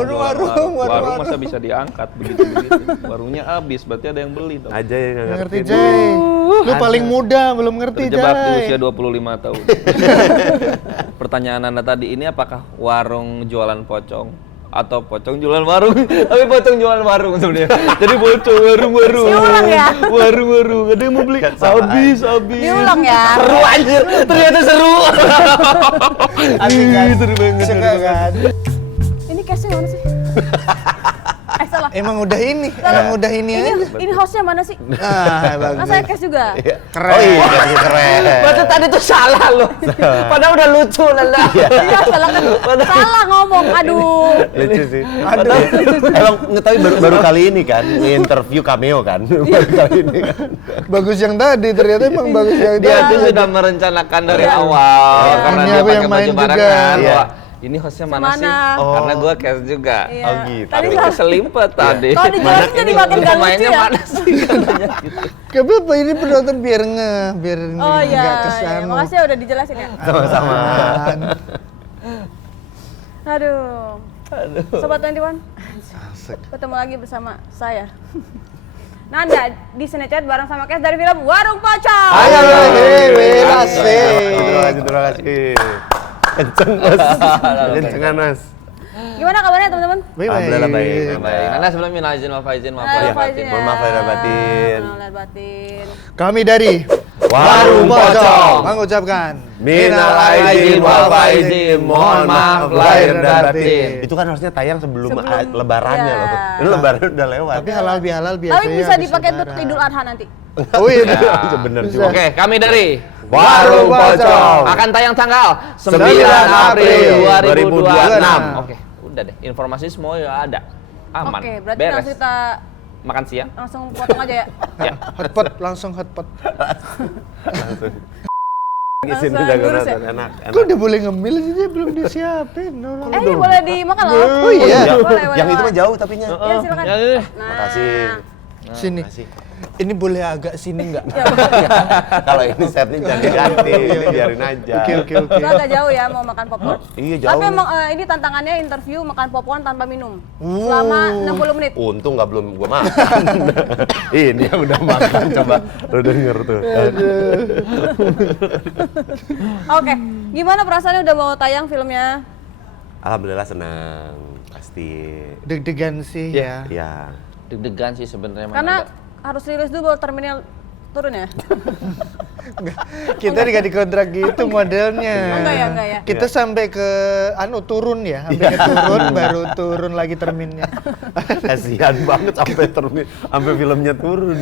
Warung masa bisa diangkat begitu. Warungnya habis, berarti ada yang beli dong. Aja yang nggak ngerti. Jay. Lu paling muda, belum ngerti, Jay. Terjebak di usia 25 tahun. Pertanyaan Anda tadi, ini apakah warung jualan pocong atau pocong jualan warung? Tapi pocong jualan warung sebenarnya. Jadi pocong warung-warung. Diulang ya? Warung-warung. Ada yang mau beli? Habis. Diulang ya? Seru anjir. Ternyata seru. Asik kan? Seru banget. Suka kan? Ini case-nya mana sih? Salah. Emang udah ini aja. Ini hostnya mana sih? Bagus. Masa saya case juga? Keren. Oh iya, keren. Masa tadi tuh salah loh. Padahal udah lucu Nanda. Iya, salah ngomong. Aduh. Lucu sih. Emang ngetahui baru kali ini kan, nge-interview cameo kan. Baru kali ini kan. Bagus yang tadi, ternyata emang bagus yang tadi. Dia tuh sudah merencanakan dari awal karena Ini dia aku pakai yang baju main barengan. juga. Iya. Wah, ini hostnya mana sih? Mana? Oh. Karena gua cast juga. Iya. Oh gitu. Tadi Tapi salah. keselimpet tadi. Kalau dijelasin jadi makin gak lucu Pemainnya ya? mana sih katanya gitu. Kenapa ini penonton biar Oh iya, nggak kesana. makasih ya udah dijelasin ya. Sama-sama. Aduh. Sobat 21, Asik. ketemu lagi bersama saya. Nanda di Sinechat bareng sama Kes dari film Warung Pocong. Ayo, Terima asik. kasih. Kenceng mas. Kencengan mas. Gimana kabarnya teman-teman? Alhamdulillah baik. Baik. Nanda sebelum minal izin wal faizin maaf lahir batin. Mohon maaf lahir batin. Mohon lahir batin. Kami dari Warung Pocong. mengucapkan Minal aidin wal faizin. Mohon maaf lahir dan batin. Itu kan harusnya tayang sebelum lebarannya Iya. loh. Ini lebaran udah lewat. Tapi halal bihalal biasanya. Tapi bisa habis dipakai untuk lebaran. Idul Adha nanti. Oh iya. Iya, bener Bisa. juga. Oke, kami dari Warung Pocong. akan tayang tanggal 9 April 2026. 2026. Oke, udah deh. Informasi semua ya ada. Aman. Oke, berarti Beres. langsung kita Makan siang. langsung potong aja ya. Ya. Hotpot, langsung hotpot. Langsung. Langsung Gisin udah lurus ya? enak. Kok udah boleh ngemil sih, dia belum disiapin. Ini boleh dimakan loh. Oh iya. Boleh, Yang itu mah boleh. jauh tapinya. Iya, silakan. Ya, ya, ya. Nah. Makasih. Sini. Makasih. Ini boleh agak sini nggak? Kalau ini setnya jangan diganti, ini biarin aja. Oke. Itu agak jauh ya mau makan popcorn. Iya jauh. Tapi emang ini tantangannya interview makan popcorn tanpa minum selama 60 menit. Untung nggak belum gua makan. Ini yang udah makan, coba lu denger tuh. Oke, gimana perasaannya udah mau tayang filmnya? Alhamdulillah senang, pasti. Deg-degan sih ya. Ya. Deg-degan sih sebenarnya. Karena harus rilis dulu baru terminal turun ya? Kita nggak dikontrak gitu modelnya. Enggak ya. Kita sampai ke turun ya, sampai ke turun baru turun lagi terminnya. Kasihan banget sampai filmnya turun.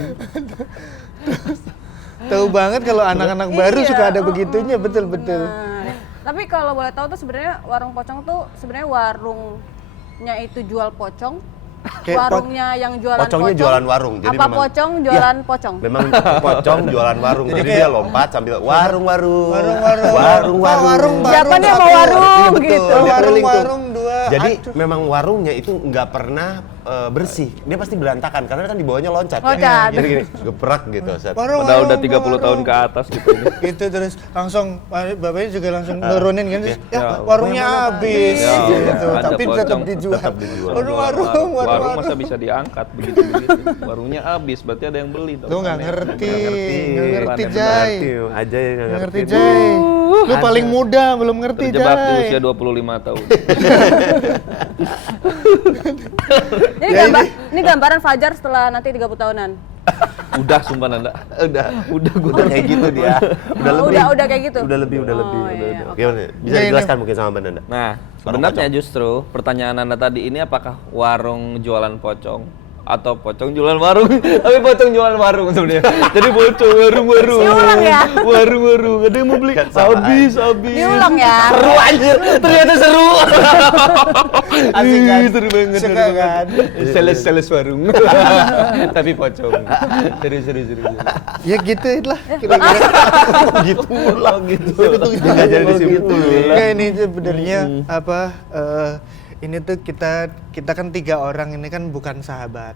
Tahu banget kalau anak-anak baru Iya, suka ada begitunya, betul. Nah, tapi kalau boleh tahu tuh sebenarnya warung pocong tuh sebenarnya warungnya itu jual pocong. Kayak Warungnya yang jualan Pocongnya pocong. jualan warung. Jadi Apa memang- pocong jualan pocong? Memang pocong jualan warung. Jadi dia lompat sambil warung-warung. Warung-warung. Warung-warung. Siapa nih yang mau warung Iya, betul. gitu? Dia keliling tuh. Warung dua. Jadi memang warungnya itu nggak pernah bersih. Dia pasti berantakan karena kan di bawahnya loncat. Loncat. Jadi gini, geprak gitu. Set. Warung, Padahal udah warung, 30 tahun ke warung. atas gitu ini. Gitu terus langsung bapaknya juga langsung nurunin kan terus, Ya, warungnya habis Ya, gitu. ada Tapi tetap pocong, dijual. tetap dijual. Warung. Warung masa bisa diangkat begitu. Warungnya habis, berarti ada yang beli dong. Lu nggak Aneh. ngerti, Aneh. nggak ngerti Aneh. Jay. Aja yang nggak Nggak ngerti ngerti. Jay. Lu paling muda belum ngerti Terjebak di Jay. usia 25 tahun. Jadi ini gambaran Fajar setelah nanti 30 tahunan. Udah sumpah Nanda. Udah gue kayak gitu dia. Udah Oh, lebih. udah kayak gitu? Udah lebih. iya, Udah. oke. Gimana? Bisa Ya, ini- dijelaskan mungkin sama Mbak Nanda? Nah, sebenarnya justru pertanyaan Anda tadi ini apakah warung jualan pocong atau pocong jualan warung? Tapi pocong jualan warung sebenarnya. Jadi pocong warung-warung. Diulang ya? Warung-warung. Ada yang mau beli? Habis. Diulang ya? Seru anjir. Ternyata seru. Asik kan? Seru banget. Suka kan? Sales warung. Tapi pocong. Seru. Ya gitu lah. Kira-kira Gitu pulang gitu. Nggak jadi disimpulin. Kayak ini sebenarnya apa ini tuh kita kan 3 orang ini kan bukan sahabat.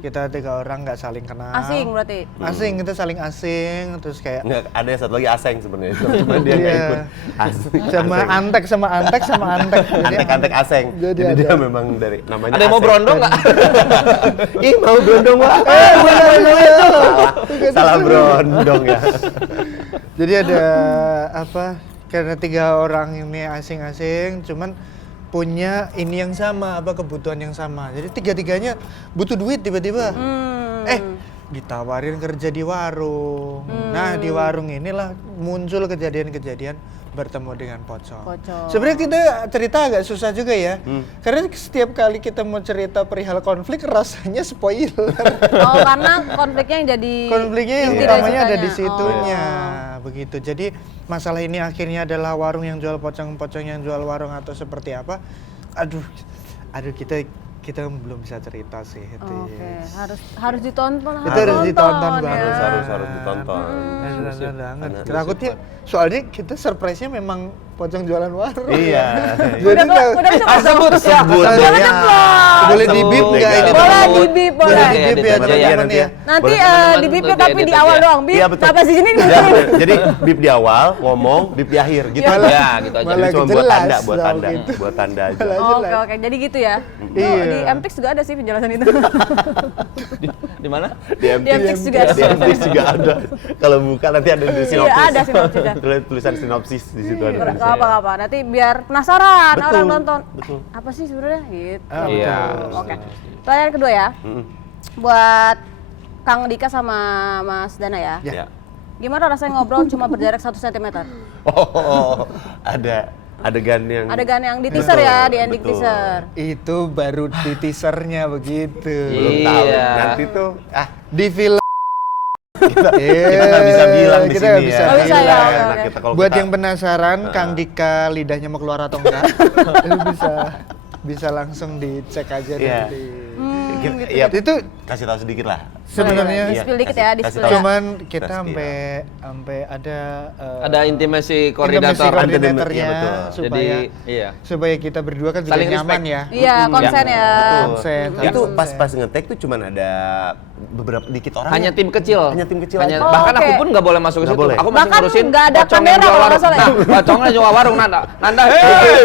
Kita 3 orang nggak saling kenal. Asing berarti. Asing, kita saling asing, terus kayak Nggak, ada yang satu lagi Aseng sebenarnya. Cuma dia nggak Iya. ikut. Aseng. sama antek. Jadi Antek-antek Aseng. Jadi Jadi dia ada. memang dari namanya Ada yang mau Aseng. berondong nggak? Ih, mau berondong wah. Salah berondong ya. Jadi ada apa? Karena 3 orang ini asing-asing, cuman punya ini yang sama, kebutuhan yang sama. Jadi 3-tiganya butuh duit tiba-tiba. Ditawarin kerja di warung. Nah, di warung inilah muncul kejadian-kejadian bertemu dengan pocong. Sebenarnya kita cerita agak susah juga ya. Karena setiap kali kita mau cerita perihal konflik rasanya spoiler. Oh, karena konfliknya yang jadi Konfliknya yang inti dari utamanya ada di ceritanya. situnya. Begitu. Jadi masalah ini akhirnya adalah warung yang jual pocong, pocong yang jual warung atau seperti apa. Aduh kita belum bisa cerita sih itu. Oke, harus ditonton. Itu harus ditonton ya. banget. Harus ditonton. Banget. Takutnya soalnya kita surprise-nya memang pocong jualan warung. Iya. Jadi Udah bisa Sebut ya. Sebut ya. boleh di-bip nggak ini? Boleh di-bip, boleh. Boleh di-bip ya, Boleh, teman-teman nanti ya. Nanti Boleh teman-teman di bip untuk tapi diedit di awal aja. doang. Bip, Iya, betul. apa sih ini? Iya, jadi bip di awal, ngomong, bip di akhir gitu. Malah- Ya, gitu aja. malah Jadi cuma buat jelas tanda, dong gitu. buat tanda aja. Malah Oh, jelas. oke, jadi gitu ya. Iya. Oh, di MTX juga ada sih penjelasan itu. Di mana? Di Di MTX juga ada. Di MTX juga ada. Kalau buka nanti ada di sinopsis. Iya, ada sinopsisnya. Tulisan sinopsis di situ ada. Gak apa-apa, nanti biar penasaran Betul, orang nonton. betul. Apa sih sebenarnya? Gitu. Iya. Oke. Pertanyaan kedua ya. Buat Kang Dika sama Mas Dana ya. Ya. Gimana rasanya ngobrol cuma berjarak 1 cm? Oh, ada adegan yang Adegan yang di teaser ya, di ending betul. teaser. Itu baru di teasernya begitu. Belum tahu. Iya. Nanti tuh Di film kita nggak bisa bilang di kita sini nggak bisa ya. Oh, bisa ya, bilang. oke, Enak oke. kita kalau Buat kita- yang penasaran Kang Dika lidahnya mau keluar atau enggak, itu bisa langsung dicek aja Iya. nanti. Kita- iya, Itu kasih tahu sedikit lah. sebenarnya Di spill dikit ya, di kasih spill tahu. ya. cuman kita Kita sampai ada Ada intimasi intimasi koordinator. koordinatornya Iya, betul. supaya Iya. supaya kita berdua kan juga Saling nyaman respect. ya. Iya, konsen ya. Konsen. Itu pas ngetek tuh cuman ada beberapa dikit orang. Hanya tim kecil. Hanya tim kecil Hanya- aja. bahkan Oh, aku oke. pun nggak boleh masuk ke Nggak situ. boleh. Aku masih Bahkan ngurusin nggak ada pocong yang kamera jual kalau nggak warung. salah ya? Nah, pocongnya jual warung Nanda. Nanda, hei!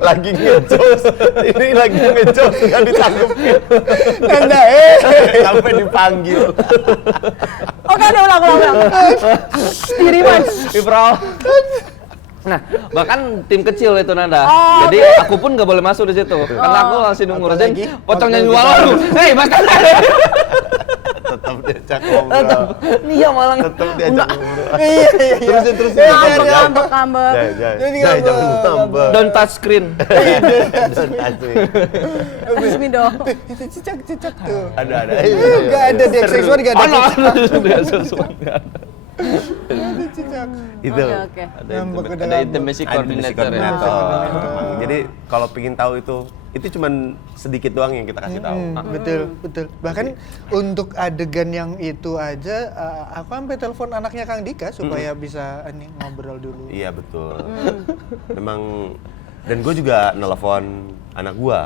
Lagi ngejos. Ini lagi ngejos nggak ditangkepin. Nanda, Sampai dipanggil. Oke, udah ulang. Di rewind. Ibral. Nah, bahkan tim kecil itu Nanda. Oh, Jadi aku pun nggak boleh masuk di situ. Karena aku masih ngurusin Apalagi pocong yang waktu jual kita- warung. Hei, makan. Tetap diajak ngobrol. Iya malah. Tetap diajak ngobrol. Terusin. Ngambek. Jangan ngambek. Don't touch screen. Don't touch me. Bismi dong. Itu cicak tuh. Ada. Enggak ada di Seru. X1 enggak ada Anak cicak. dia sesuatu. Cicak. Itu. Oke. Ngambek udah Ada ngambek. intimasi Ada koordinator ya. koordinator. Jadi kalau pengen tahu itu cuman sedikit doang yang kita kasih tahu. Betul. Bahkan untuk adegan yang itu aja, aku sampai telepon anaknya Kang Dika supaya bisa ini ngobrol dulu. Iya betul. Memang dan gue juga nelpon anak gue.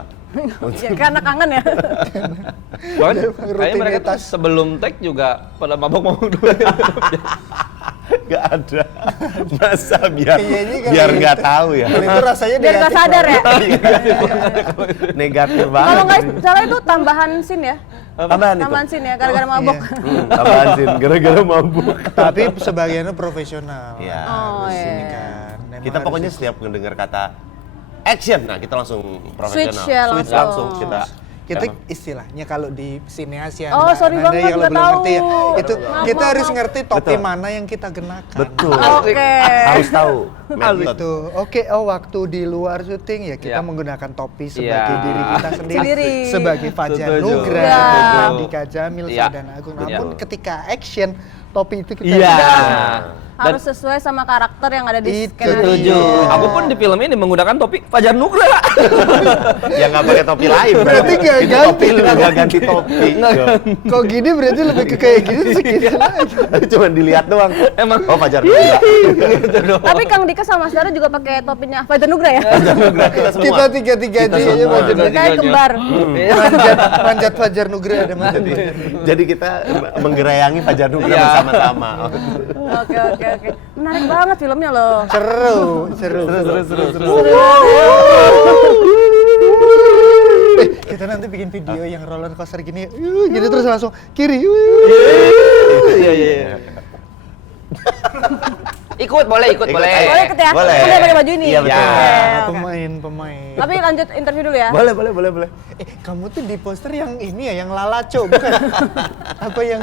Ya, karena kangen ya. Bahkan kayaknya mereka tuh Rutinitas. sebelum tag juga pada mabok-mabok dulu. Gak ada. Masa biar Kayaknya kalau biar itu- nggak tahu ya. Kalau itu rasanya Biar nggak negatif sadar ya. Negatif banget. Kalau nggak salah itu tambahan scene ya. Tambahan itu. Tambahan scene ya, gara-gara mabok. Tambahan Sin, gara-gara mabuk. Tapi sebagiannya profesional. Iya. Oh Di sini iya. kan. Memang Kita harus pokoknya setiap mendengar kata action, nah kita langsung profesional. Switch ya, Switch langsung. kita. kita Emang. istilahnya kalau di sineas ya Oh, Mbak sorry Nanda, banget, ya, kalau nggak belum ngerti ya tahu. itu Maaf, kita maaf, harus maaf. ngerti topi Betul. mana yang kita kenakan. Betul. Oke. Harus tahu. Method. Gitu. Oke, waktu di luar syuting ya kita Iya. menggunakan topi sebagai Iya. diri kita sendiri, Sendiri. sebagai Fajar Setuju. Nugra, Iya. Andika Jamil, Iya. dan Agung. Iya. Namun ketika action topi itu kita. Iya. Harus sesuai sama karakter yang ada di Itu skenario. Setuju. Aku pun di film ini menggunakan topi Fajar Nugra. Ya nggak pakai topi lain. Berarti nggak Itu ganti. topi lu nggak ganti topi. Kok gini berarti lebih ke kayak gini segitu aja. Cuma dilihat doang. Emang. Oh Fajar Nugra. Tapi Kang Dika sama Mas Dara juga pakai topinya Fajar Nugra ya? Fajar Nugra kita semua. Kita tiga-tiga Kita aja ya semua. Fajar Nugra. Kayak kembar. Manjat Fajar Nugra ada manjat. Jadi kita menggerayangi Fajar Nugra Iya. bersama-sama. Oke. Menarik banget filmnya loh. Seru. Kita nanti bikin video yang roller coaster gini, gitu terus langsung kiri. Iya. Ikut boleh. Boleh ikut ya? Boleh. Boleh pakai baju ini. Iya, betul. Oke. Pemain. Tapi lanjut interview dulu ya. Boleh. Kamu tuh di poster yang ini ya, yang lalaco bukan? Apa yang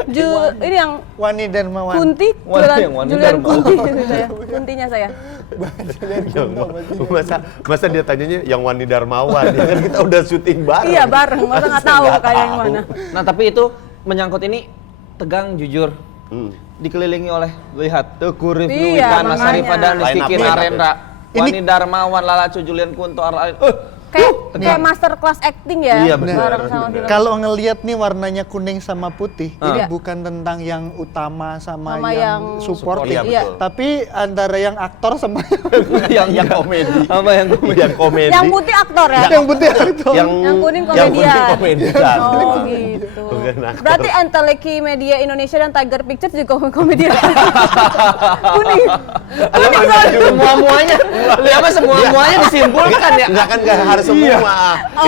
Ini yang Wani Darmawan? Kunti, Yang Wani Julian Darmawan. Kunti saya. Kuntinya saya. Masa dia tanyanya yang Wani Darmawan, ya kan kita udah syuting bareng. Iya bareng, masa nggak tahu kayak yang mana. Nah, tapi itu menyangkut ini tegang jujur. Dikelilingi oleh lihat Teguh Rifnu, Iya, Mas makanya. Arif Adani, Line Kiki up-nya. Narendra, Wani Darmawan, Lalaco, Julian Kunto, Arlain. Kayak master class acting ya. Iya, benar. Bareng sama film. Kalau ngelihat nih warnanya kuning sama putih, ini Iya. bukan tentang yang utama sama Sama yang yang support, Iya, ya. betul. Tapi antara yang aktor sama yang komedi. Apa yang Yang komedi. Yang putih aktor ya? yang putih aktor. Yang kuning Yang kuning komedian. komedian. Oh gitu. Bukan aktor. Berarti Enteleki Media Indonesia dan Tiger Pictures juga komedian. Kuning. Kuning soalnya. semua-muanya. Lihat apa semua-muanya disimpulkan ya. Enggak kan nggak harus semua. Ini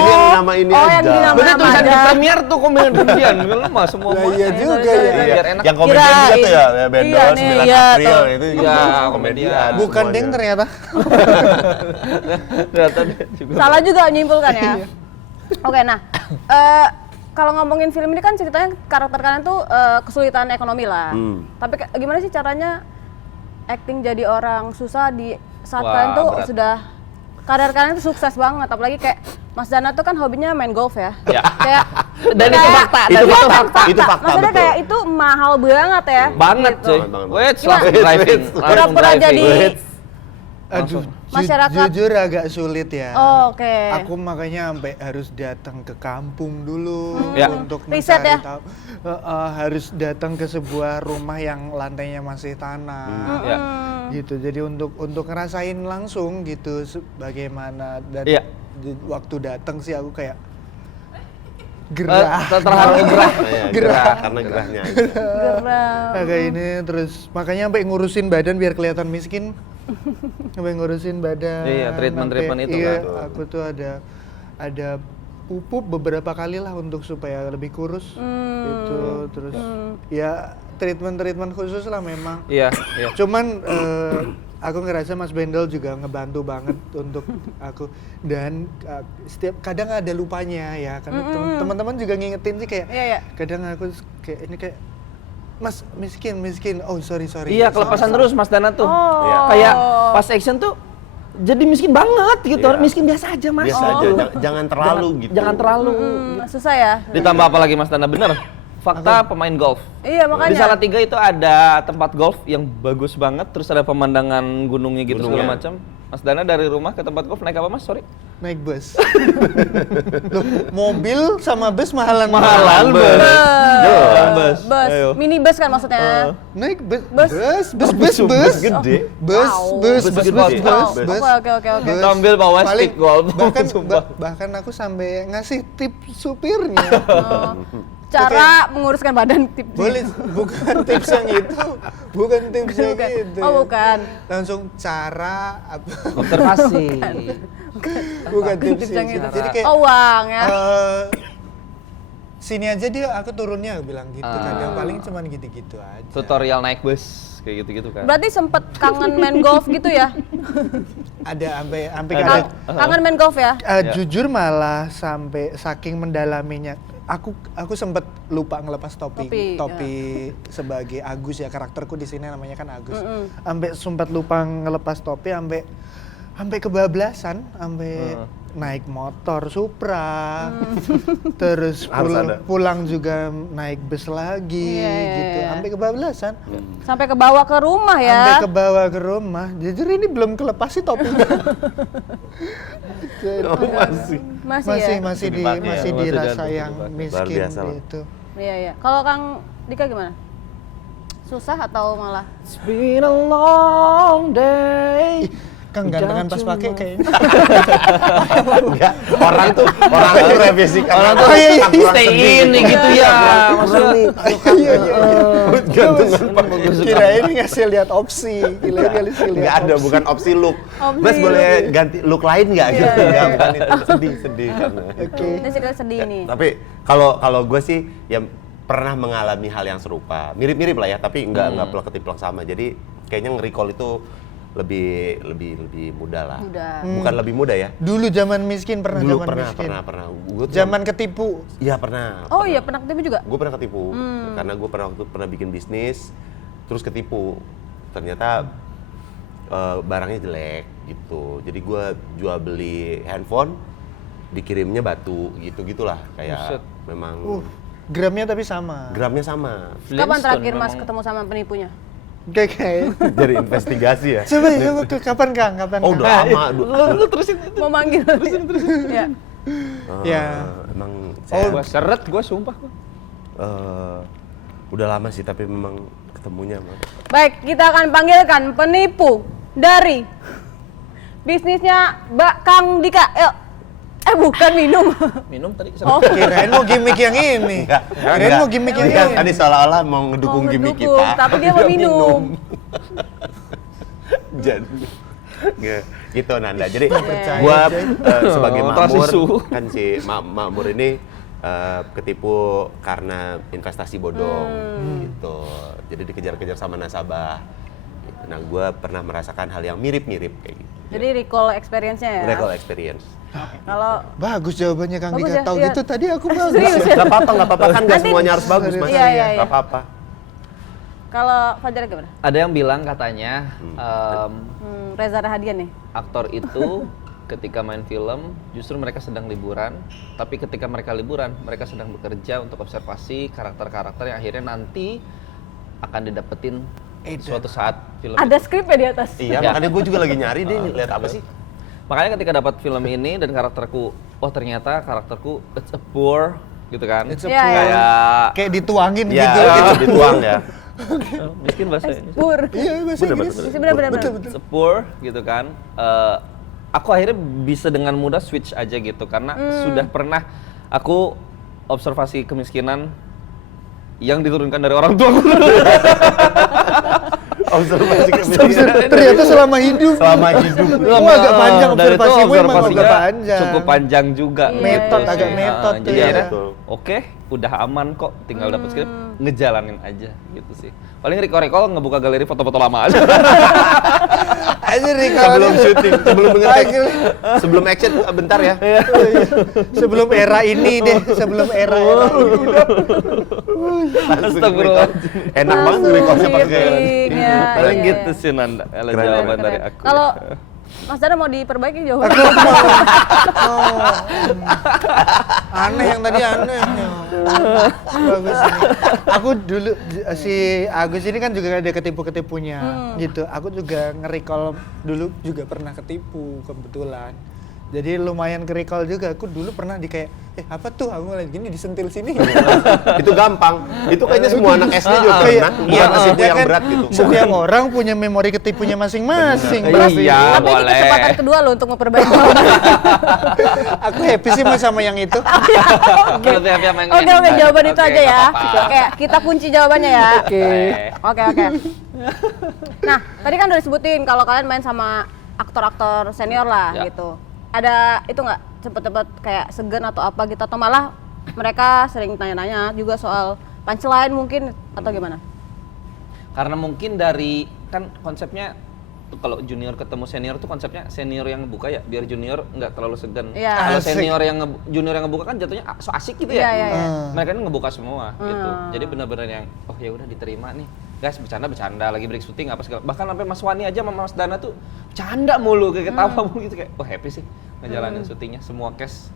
yang nama ini Oh, aja. yang di nama- Bener tulisan di ada. premier tuh komedian. Lu mah semua-muanya. Iya juga ya. Biar enak. Yang komedian juga tuh ya, Kirain. Bendos, Iya nih, 9 iya, April tuh. itu Iya, juga komedian. Bukan semuanya. Deng ternyata. Ternyata dia juga. Salah juga menyimpulkan Iya. ya. Oke, nah kalau ngomongin film ini kan ceritanya karakter kalian tuh kesulitan ekonomi lah. Tapi gimana sih caranya acting jadi orang susah di saat Wah, kalian tuh berat. sudah karir kalian tuh sukses banget, apalagi kayak Mas Dana tuh kan hobinya main golf ya. Ya. Kayak Dan itu kayak- fakta, Itu Iya, fakta. kan, Itu fakta, Maksudnya betul. kayak itu mahal banget ya. Banget gitu. cuy. Banget. Wait, Gimana? langsung driving. Pura-pura jadi Aduh, Masyarakat- jujur agak sulit ya. Oh, oke. Aku makanya sampai harus datang ke kampung dulu Ya. untuk Riset mencari ya? tahu. Harus datang ke sebuah rumah yang lantainya masih tanah. Ya. Gitu. Jadi untuk ngerasain langsung gitu bagaimana dan Iya. waktu datang sih aku kayak gerah. Terharu gerah. Iya, gerah karena gerahnya aja. Geram. Nah, kayak ini terus makanya sampai ngurusin badan biar kelihatan miskin. Sampai ngurusin badan. Iya, treatment-treatment sampai- itu iya, kan. aku tuh ada pupuk beberapa kali lah untuk supaya lebih kurus. Gitu. Terus ya treatment khusus lah memang. Iya. Cuman aku ngerasa Mas Bendel juga ngebantu banget untuk aku dan setiap kadang ada lupanya ya karena teman-teman juga ngingetin sih kayak Iya, iya. kadang aku kayak ini kayak Mas miskin oh sorry Iya, kelepasan terus Mas Dana tuh. Oh. Iya. Kayak pas action tuh jadi miskin banget gitu. Iya. Miskin biasa aja Mas. Biasa aja, jangan terlalu gitu. Jangan terlalu. Susah ya. Ditambah apa lagi Mas Dana? Bener. Fakta pemain golf. Iya, Di makanya. Salatiga itu ada tempat golf yang bagus banget, terus ada pemandangan gunungnya gitu segala Gunungnya. macam. Mas Dana dari rumah ke tempat golf naik apa Mas? Sorry. naik bus. Loh, mobil sama bus mahalan Bus. Bus, Ayo. minibus kan maksudnya. Naik bus Bus gede. bus Oke. Sambil bawa stick golf. bahkan Sumpah. bahkan aku sampai ngasih tip supirnya. Cara menguruskan badan tip. Boleh, bukan tips yang itu, bukan tips yang Bukan. itu. Oh, bukan. Langsung cara apa? Observasi. Bukan tips Tips yang yang itu. itu. Jadi kayak Oh, uang ya. sini aja dia aku turunnya aku bilang gitu. Kadang paling cuman gitu-gitu aja. Tutorial naik bus kayak gitu-gitu kan. Berarti sempet kangen main golf gitu ya? Ada sampai Ada. Kangen main golf ya? Ya. Jujur malah sampai saking mendalaminya aku sempat lupa ngelepas topi sebagai Agus ya, karakterku di sini namanya kan Agus. Sampai sempat lupa ngelepas topi sampai kebablasan, sampai naik motor Supra, terus Harus ada. pulang juga naik bus lagi gitu, sampai kebablasan. Sampai ke bawah ke rumah Sampai ya. ke bawah ke rumah. Jujur ini belum kelepas sih topinya. Oh, masih. Masih ya? masih Dipakai, masih masih dirasa dipakai. yang Luar miskin biasa lah. gitu. Iya iya. Kalau Kang Dika gimana? Susah atau malah? It's been a long day. Kang gantengan pas pakai kayaknya. Enggak, orang tuh revisikan. Orang tuh stay in nih gitu ya. Maksudnya Iya iya. Gantungan pakai. Kira ini ngasih lihat opsi, kira ngasih lihat. Nggak ada, bukan opsi look. Opsi. Mas boleh ganti look lain nggak? Iya, Gitu. iya. Nggak, bukan itu. Sedih karena. Oke. Ini cerita sedih nih. Tapi kalau gue sih ya pernah mengalami hal yang serupa. Mirip-mirip lah ya, tapi nggak plek-ketiplek sama. Jadi kayaknya nge-recall itu lebih mudah lah. Mudah. Bukan lebih mudah ya. Dulu zaman miskin pernah Dulu zaman miskin. pernah. Gua tuh- Zaman ketipu. Iya pernah. Oh iya, pernah ketipu juga? Gue pernah ketipu karena gue pernah bikin bisnis terus ketipu. Ternyata barangnya jelek gitu. Jadi gue jual beli handphone dikirimnya batu gitu-gitulah kayak Buset. memang Gramnya tapi sama. gramnya sama. Kapan Flintstone terakhir Mas memang. ketemu sama penipunya? Kayak Dari investigasi ya. coba kapan Kang? Kapan? Oh Kang? udah lama. Lu terusin itu. Mau manggil? Ya. Ya. Emang saya Gua seret, gua sumpah gua. udah lama sih tapi memang ketemunya mah. Baik, kita akan panggilkan penipu dari bisnisnya Mbak Kang Dika. Yuk. Bukan minum. Minum tadi Oh, Kirain mau gimmick yang ini. Kirain mau gimmick yang Enggak, ini. tadi seolah-olah mau ngedukung mau gimmick ngedukung, kita. tapi dia mau minum. Jadi nggak, gitu Nanda. Jadi percaya, gua Jay. sebagai Oh, makmur trasisu. kan si makmur ini ketipu karena investasi bodong gitu. Jadi dikejar-kejar sama nasabah. Gitu. Nah, gua pernah merasakan hal yang mirip-mirip kayak gitu. Jadi recall experience-nya ya. Recall experience. Kalau Bagus jawabannya Kang Bagus Dika. ya, Tahu iya. gitu tadi aku bagus. serius ya. Gak apa-apa kan nggak semuanya harus bagus mas. Iya, iya, iya. Gak apa-apa. Kalau Fajar gimana? Ada yang bilang katanya Reza Rahadian nih. aktor itu ketika main film justru mereka sedang liburan, tapi ketika mereka liburan mereka sedang bekerja untuk observasi karakter-karakter yang akhirnya nanti akan didapetin suatu saat film Ada itu. skripnya di atas. Iya, Ya. makanya gue juga lagi nyari deh lihat apa sih. Makanya ketika dapat film ini dan karakterku, oh ternyata karakterku it's a poor gitu kan. It's a Iya, iya. Kayak Kayak dituangin Ya, gitu. itu dituang ya. miskin bahasa ini. Pur. Iya, bahasa Inggris. Bener-bener. It's a poor gitu kan. Aku akhirnya bisa dengan mudah switch aja gitu karena sudah pernah aku observasi kemiskinan yang diturunkan dari orang tua. Observasi kemiskinan. Ternyata selama hidup. Selama hidup. Agak panjang Dan itu observasimu, emang observasinya agak panjang. cukup panjang juga. Metot, gitu agak sih. metot tuh Jadi ya. akhirnya, Betul. oke, udah aman kok, tinggal dapat skrip, ngejalanin aja gitu sih. Paling recall ngebuka galeri foto-foto lama aja. Aja nih Sebelum syuting, sebelum ngetek, sebelum action, bentar ya. Sebelum era ini deh, sebelum era ini. Langsung Astagfirullah. record. Enak banget recordnya pakai Syuting, ya, Paling iya. gitu sih Nanda, kalau Keren, jawaban Keren. dari aku. Kalau Mas Dara mau diperbaiki jawabannya? Aneh yang tadi aneh. Bagus ini. Aku dulu si Agus ini kan juga ada ketipu-ketipunya gitu. Aku juga nge-recall dulu juga pernah ketipu kebetulan. Jadi lumayan ke-recall juga. Aku dulu pernah di kayak apa tuh aku ngeliat gini disentil sini. Itu gampang. Itu kayaknya semua anak SD juga Kayak- pernah. Bukan ketipu yang kan berat gitu. Setiap orang punya memori ketipunya masing-masing. Bener. pasti. Iya, Tapi itu boleh. kesempatan kedua lo untuk memperbaiki. Aku happy sih Mas sama yang itu. Oke, lebih happy sama yang Oke, ini. jawaban itu Oke, aja ya. nggak apa-apa. Oke, kita kunci jawabannya ya. Oke. Oke. Nah, tadi kan udah disebutin kalau kalian main sama aktor-aktor senior lah Ya. gitu. Ada itu nggak cepet-cepet kayak segan atau apa gitu atau malah mereka sering tanya-tanya juga soal punchline mungkin atau gimana? Karena mungkin dari kan konsepnya tuh kalau junior ketemu senior tuh konsepnya senior yang ngebuka ya biar junior nggak terlalu segan. Iya. Kalau Asik. senior yang junior yang ngebuka kan jatuhnya so asik gitu ya. Iya, iya, iya. Mereka ini ngebuka semua gitu. Jadi benar-benar yang oh ya udah diterima nih. guys bercanda lagi break syuting apa segala, bahkan sampai Mas Wani aja sama Mas Dana tuh bercanda mulu, kayak ketawa mulu gitu, kayak oh happy sih ngejalanin syutingnya, semua cast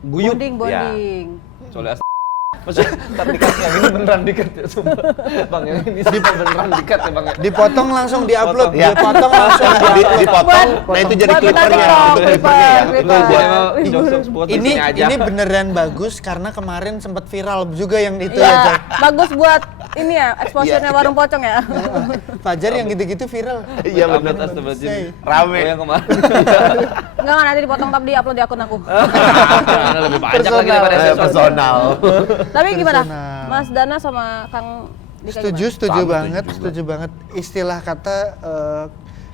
guyup Bonding. soalnya maksudnya ntar dikat yang ini beneran dikat ya sumpah bang, yang ini sumpah beneran dikat ya bang ya. Dipotong langsung diupload, Ya. dipotong langsung dipotong, nah itu jadi buat kita clippernya, TikTok, itu clippernya ya. clipper. Itu buat jokes buat di ini sini aja. ini beneran bagus karena kemarin sempat viral juga yang itu Iya, ya. bagus buat ini ya, exposure-nya warung pocong ya. Fajar yang gitu-gitu viral. Iya benar. Astagfirullahaladzim. Rame. Oh, yang kemarin. Enggak, nanti dipotong tapi di-upload di akun aku. Karena lebih banyak lagi daripada sesuatu. Personal. Tapi gimana? Personal. Mas Dana sama Kang Dika Setuju gimana? setuju banget. Istilah kata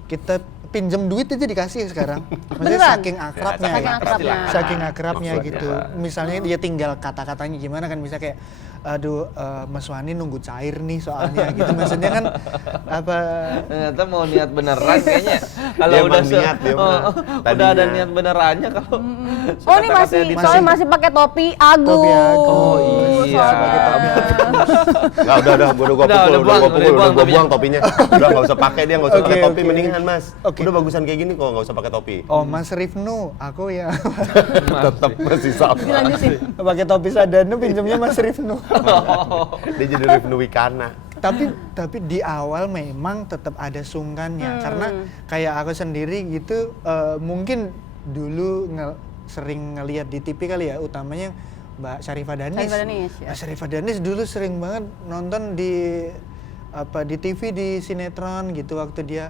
kita pinjem duit aja dikasih sekarang. Maksudnya Beneran? saking akrabnya. Saking akrabnya. Saking akrabnya Maksudnya. gitu. Misalnya dia tinggal kata-katanya gimana kan, bisa kayak aduh Mas Wani nunggu cair nih soalnya gitu. Maksudnya kan apa Ternyata mau niat beneran kayaknya. Kalau Dia udah emang niat, dia mah. udah Tadinya. ada niat benerannya kalau Oh ini masih, soalnya masih pakai topi Agus. Topi Agus. Oh, iya. Soalnya. Enggak, udah gua Udah pukul, buang, gua pukul, udah gua topinya. buang topinya. Udah enggak usah pakai dia, enggak usah pakai Oke, topi oke. mendingan Mas. Oke. Udah bagusan kayak gini kok, enggak usah pakai topi. Oh Mas Rifnu, aku ya Tetap masih sama. Dilanjutin. pakai topi Sadana pinjamnya Mas Rifnu. Dia jadi Rifnu Wikana. tapi di awal memang tetap ada sungkannya karena kayak aku sendiri gitu mungkin dulu sering ngelihat di TV kali ya, utamanya Mbak Syarifah Danis. Syarifah Danis, ya. Mbak Syarifah Danis dulu sering banget nonton di TV, di sinetron gitu waktu dia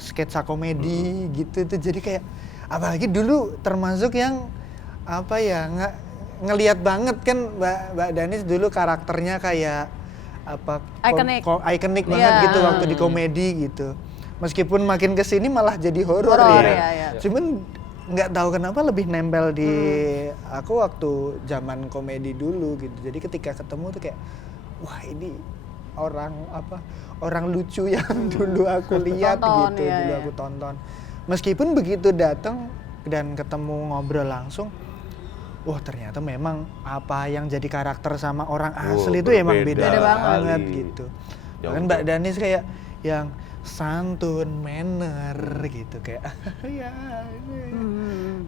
sketsa komedi gitu tuh, jadi kayak apalagi dulu termasuk yang ngelihat banget kan Mbak Danis dulu karakternya kayak Iconic. ikonik banget Iya. gitu waktu di komedi gitu. Meskipun makin kesini malah jadi horor Horor, ya. iya. Cuman nggak tahu kenapa lebih nempel di aku waktu zaman komedi dulu gitu. Jadi ketika ketemu tuh kayak wah ini orang lucu yang dulu aku lihat Tonton, gitu, iya, dulu iya. aku tonton. Meskipun begitu datang dan ketemu ngobrol langsung, wah ternyata memang apa yang jadi karakter sama orang asli itu emang beda Beda banget banget. gitu. Jauh Bahkan Mbak Danis kayak yang santun, manner gitu kayak ya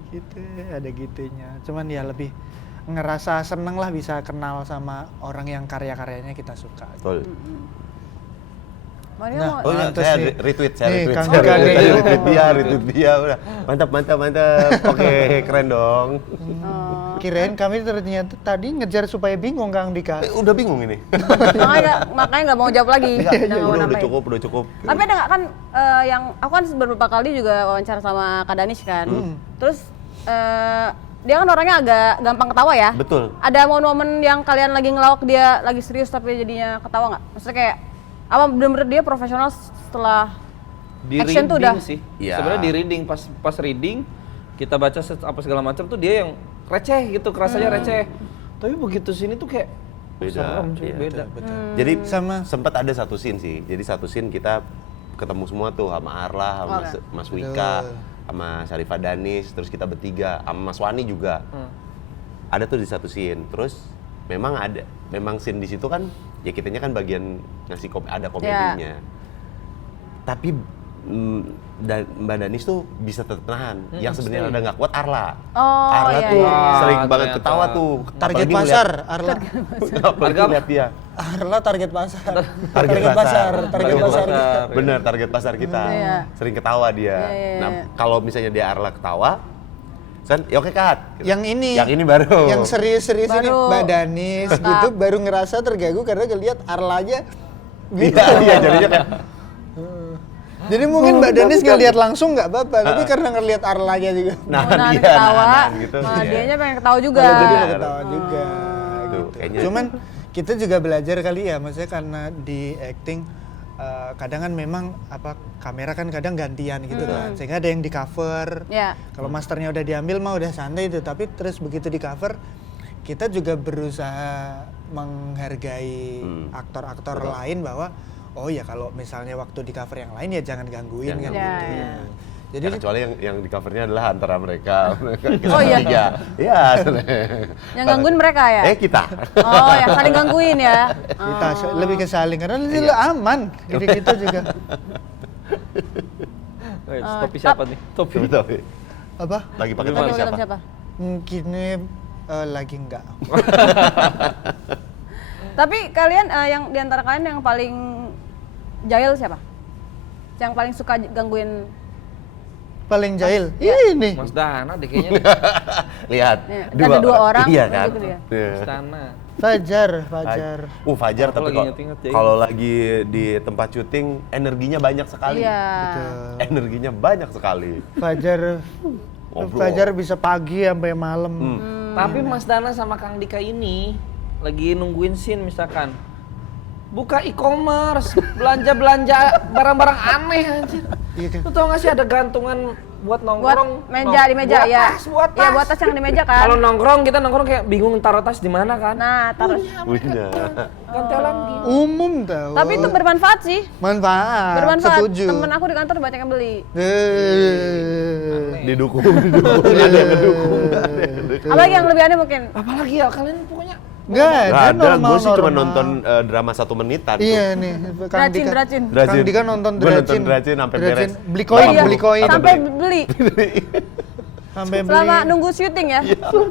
gitu, ada gitunya. Cuman ya lebih ngerasa seneng lah bisa kenal sama orang yang karya-karyanya kita suka. Betul. Oh, dia Nah, mau- Oh iya, Terus saya nih- retweet, nih, Kang Saya Dika nih. retweet dia, udah. Mantap. Oke, keren dong. Kirain kami ternyata tadi ngejar supaya bingung Kang Dika. Udah bingung ini. makanya nggak mau jawab lagi. Udah nggak mau udah nambahin. cukup. Tapi ada nggak kan yang aku kan beberapa kali juga wawancara sama Kak Danis kan. Terus dia kan orangnya agak gampang ketawa ya. Betul. Ada momen-momen yang kalian lagi ngelawak dia lagi serius tapi jadinya ketawa nggak? Maksudnya kayak apa bener-bener dia profesional setelah Di action tuh reading udah. sih. Iya. Sebenarnya di reading pas reading kita baca apa segala macam tuh dia yang receh gitu, kerasanya receh. Tapi begitu sini tuh kayak Beda, serem, cuy, iya, beda. Jadi Sama- sempat ada satu scene sih. Jadi satu scene kita ketemu semua tuh sama Arla, sama Oke. Mas Wika, sama Syarifah Danis, terus kita bertiga, sama Mas Wani juga. Ada tuh di satu scene. Terus memang scene di situ kan ya kitanya kan bagian ngasih ada komedinya. Tapi Mbak Danis tuh bisa tetap nahan. Yang sebenarnya ada nggak kuat Arla. Oh, Arla iya, tuh iya. sering Ah, banget ternyata. ketawa tuh. Target Apalagi pasar, Arla. Apalagi Harga- lihat dia. Arla target pasar. Target pasar. Target pasar. Bener, target pasar kita. Iya. Sering ketawa dia. Iya. Nah, kalau misalnya dia Arla ketawa, ya oke cut. Yang ini. Yang ini baru. Yang serius-serius ini Baru. Mbak Danis gitu baru ngerasa terganggu karena ngeliat Arlanya gitu. Iya, jadinya kayak Jadi mungkin Mbak Danis ngeliat langsung nggak apa-apa, tapi karena ngeliat Arlanya juga. nahan Nahan dia, ketawa, nahan gitu. malah Iya. dianya pengen ketawa juga. Malah jadi mau Bener. ketawa juga. Tuh, Gitu. kayaknya. Cuman kita juga belajar kali ya, maksudnya karena di acting kadang kan memang kamera kan kadang gantian gitu kan, sehingga ada yang di cover. Ya. Kalau masternya udah diambil mah udah santai itu, tapi terus begitu di cover kita juga berusaha menghargai aktor-aktor lain bahwa oh ya kalau misalnya waktu di cover yang lain ya jangan gangguin kan Jangan gitu. gangguin. Ya. Jadi Ya, kecuali yang di covernya adalah antara mereka. Oh, iya? Iya. Iya. Yang gangguin mereka ya? Kita. Oh ya, saling gangguin ya. kita lebih ke saling karena itu aman. Jadi kita juga Topi siapa nih? Topi. Tapi apa? lagi pakai Gimana? topi siapa? Siapa? Mungkin lagi enggak. Tapi kalian yang diantara kalian yang paling jahil siapa? Yang paling suka gangguin? Paling jahil. Iya. Ini. Mas Dana deh kayaknya. nih. Lihat. Iya, ada dua orang, Iya kan? gitu dia. Iya. Mas Dana. Fajar. Fajar Aku tapi lagi inget-inget ya. kalau lagi di tempat syuting energinya banyak sekali. Iya. Energinya banyak sekali. Fajar. Ngobrol. Fajar bisa pagi sampai malam. Tapi Mas Dana sama Kang Dika ini lagi nungguin scene misalkan. Buka e-commerce, belanja barang-barang aneh anjir. Iya kan? Lu tau gak sih ada gantungan buat Buat nongkrong? meja di meja buat ya. Tas, buat tas. Iya, buat tas yang di meja kan. Kalau nongkrong kita nongkrong kayak bingung taruh tas di mana kan? Nah, taruh. Punya. Gantelan gitu. Umum tau. Tapi itu bermanfaat sih. Manfaat. Bermanfaat. Setuju. Temen aku di kantor banyak yang beli. Didukung. Ada yang ngedukung. Apalagi yang lebih aneh mungkin. Apalagi ya kalian pokoknya Enggak, Nggak ada, normal, gue sih cuma normal. nonton drama 1 menitan. Iya nih, Kang Dracin, Dika. Dracin. Kang Dika nonton Gua nonton Dracin. Dracin sampai beres. Beli koin, Oh iya, beli koin. Sampai beli. Sampai beli. Selama nunggu syuting ya.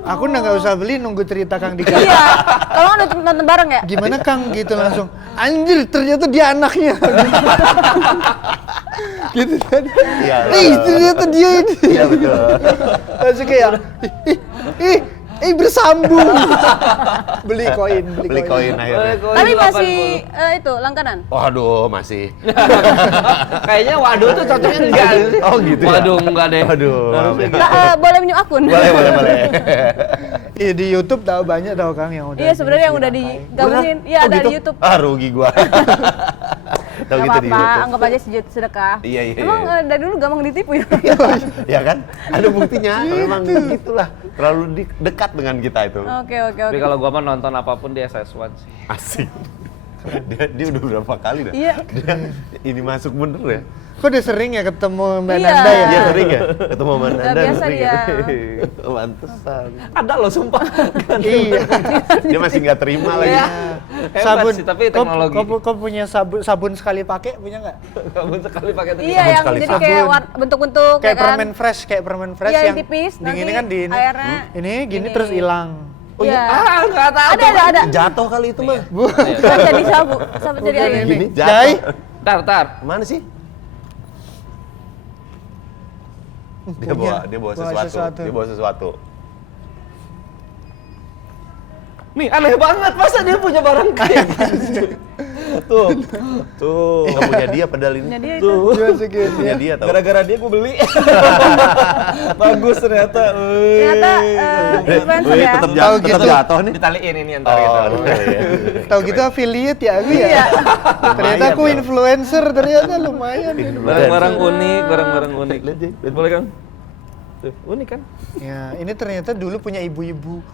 Aku udah nggak usah beli, nunggu cerita Kang Dika. Iya. Kalau nonton bareng ya. Gimana Kang gitu langsung. Anjir, ternyata dia anaknya. Gitu kan. Iya. Ternyata dia ini. Iya betul. Langsung kayak bersambung. Beli koin, Beli koin akhirnya. Tapi masih itu langganan. Waduh, masih. kayaknya waduh tuh cocoknya enggak. Oh gitu ya? Waduh enggak deh. Waduh. maaf ya. Boleh minjem akun. Boleh. Iya di YouTube tahu banyak tahu Kang yang udah. Iya, sebenarnya yang udah digabungin. Iya, Oh, ada gitu? di YouTube. Rugi gua. Tahu Gak gitu di apa-apa, YouTube. anggap aja sedekah. Iya. Emang dari dulu gampang ditipu ya? Ya kan? Ada buktinya. Memang gitulah. Terlalu dekat dengan kita itu. Oke. Tapi kalau gua mah nonton apapun di SS1 sih. Asik. Dia udah berapa kali dah? Iya. Dia ini masuk bener ya? Kok udah sering ya ketemu Mbak Iya. Nanda ya? Dia sering ya? Ketemu sama Udah Nanda biasa sering dia. ya? Pantesan. Ada loh sumpah. Iya. Dia masih nggak terima lagi. Iya. Hebat sih, tapi teknologi. Kau punya sabun sekali pakai punya nggak? Kamu sekali pakai itu. Iya, yang sekali jadi sabun. kayak bentuk-bentuk Kayak ya kan? permen fresh Iya, yang yang tipis, di gini nanti kan di airnya ini gini gini. terus hilang. Oh iya. Iya. Enggak tahu. Ada. Jatuh kali itu mah. Kan jadi sabun jadi air. Gini Jai. jatuh. Tar. Mana sih? Dia Punya. bawa sesuatu. Dia bawa sesuatu. Nih aneh banget, masa dia punya barang kayak gitu? Tuh. Nggak punya dia padahal ini. Punya dia itu. Dia segini. Punya dia tau. Gara-gara dia gue beli. Bagus ternyata. Ternyata influencer ya. Tetap Tahu tetap gitu. jatuh nih. Ditaliin ini ntar gitu. Oh, iya. Tahu gitu affiliate ya aku ya. Iya. Ternyata aku Lumayan, influencer ternyata lumayan. Barang-barang unik, barang-barang unik. Lihat, Jay. Boleh kan? Tuh, unik kan? Ya, ini ternyata dulu punya ibu-ibu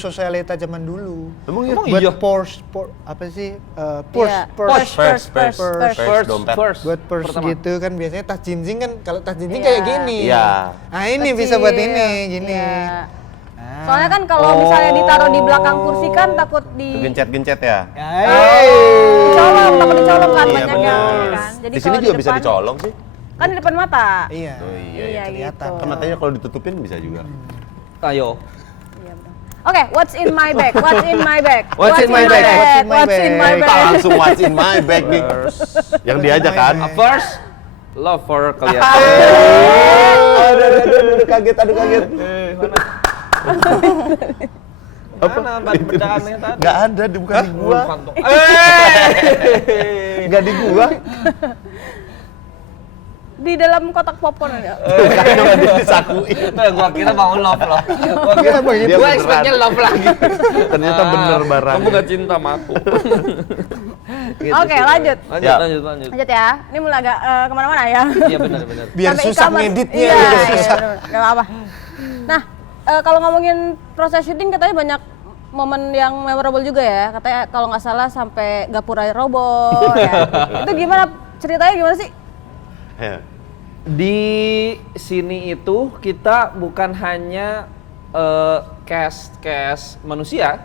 sosialita zaman dulu. Emang iya? Buat iya? purse, apa sih? Iya. Purse. Purse, dompet. Buat purse Pertama. gitu kan biasanya tas jinjing kan kalau tas jinjing Iya. kayak gini. Iya. Nah ini Kecil. bisa buat ini gini. Iya. Ah. Soalnya kan kalau misalnya ditaruh di belakang kursi kan takut Gencet-gencet ya? dicolong, takut dicolong kan Iya, banyaknya. bener. Kan? Jadi Di sini kalau juga bisa depan- dicolong sih. Kan di depan mata. Iya. Oh iya, Iya, kelihatan. gitu. Kan matanya kalau ditutupin bisa juga. Ayo. Iya, benar. Oke, what's in my bag? What's in my bag? What's in my bag? What's in my Kita bag? langsung what's in my bag nih. Yang diajak kan? First, lover kelihatan. Aduh, kaget. Mana? Mana ban bedaannya tadi? Nggak ada, bukan di gua. Kantong. Nggak di gua. Di dalam kotak popcorn ada. Karena dia disakuin. Nah, gua kira mau love loh. Gua kira Dia gua beneran. expect-nya love lagi. Ternyata bener barang. Kamu gak cinta sama aku. Gitu Oke, sih. lanjut. Lanjut, Ya. lanjut. Lanjut ya. Ini mulai agak kemana-mana ya. Iya benar. Biar Sampai susah e-commerce. ngeditnya. Iya, biar iya, susah. bener-bener. Gak apa-apa. Nah, kalau ngomongin proses syuting katanya banyak momen yang memorable juga ya. Katanya kalau nggak salah sampai gapura roboh ya. Itu gimana ceritanya gimana sih? Ya. Di sini itu kita bukan hanya cast manusia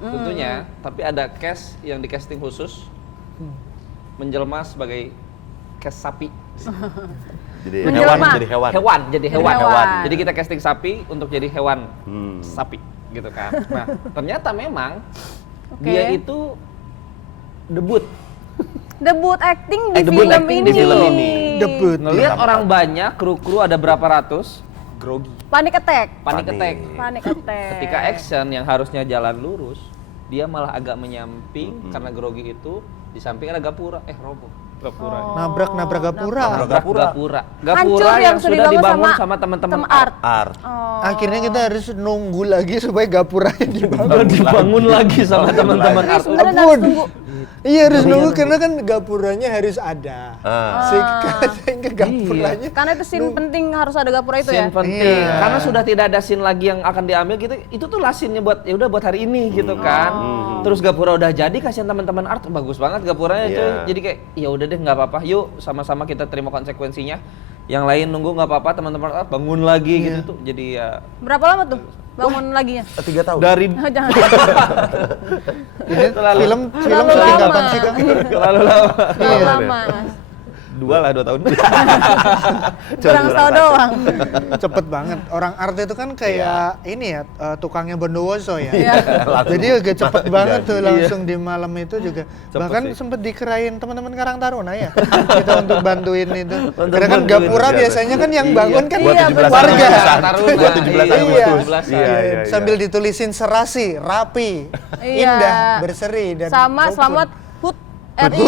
tentunya, tapi ada cast yang di casting khusus menjelma sebagai cast sapi. Jadi Menjelma. jadi hewan. Hewan. Jadi kita casting sapi untuk jadi hewan sapi gitu kan. Nah, ternyata memang Oke. dia itu debut. Debut acting di Debut film acting ini. di film ini. Debut. Ngelihat orang banyak, kru ada berapa ratus, grogi. Panic attack. Panik attack. Panic attack. Ketika action yang harusnya jalan lurus, dia malah agak menyamping karena grogi itu. Di samping ada gapura, roboh. Gapura. Nabrak gapura. Gapura yang sudah dibangun sama teman-teman art. Oh. Akhirnya kita harus nunggu lagi supaya gapuranya dibangun. Dibangun lagi sama teman-teman art. Sebenarnya Ampun. harus tunggu. Iya harus nunggu karena kan gapuranya harus ada. Ah. Sehingga gapuranya. Karena itu scene penting harus ada gapura itu ya. Scene penting. Iya. Karena sudah tidak ada scene lagi yang akan diambil gitu. Itu tuh last scene-nya buat ya udah buat hari ini gitu kan. Terus gapura udah jadi, kasihan teman-teman art, bagus banget gapuranya cuy. Iya. Jadi kayak ya udah deh nggak apa-apa. Yuk sama-sama kita terima konsekuensinya. Yang lain nunggu nggak apa-apa, teman-teman art bangun lagi gitu tuh. Jadi ya Berapa lama tuh bangun laginya? 3 tahun. dari Oh, jangan. Ini film Terlalu syuting lama. kapan sih Kak? terlalu lama. Terlalu lama. 2 tahun. Kurang setahun doang. Cepet banget. Orang art itu kan kayak ini ya, tukangnya Bondowoso ya. Iya. Jadi agak cepet Langsung banget jadi. tuh langsung di malam itu juga. Cepet Bahkan sih. sempet dikerain teman-teman Karang Taruna ya. Kita untuk bantuin itu. Untuk Karena kan bantuin. gapura Iya, biasanya kan yang iya. bangun kan Buat Iya, 17 warga. Taruna. Buat 17 Iya. Agustus. 17-an. Iya. Sambil ditulisin serasi, rapi, Iya. indah, berseri dan Sama rukun. selamat HUT RI.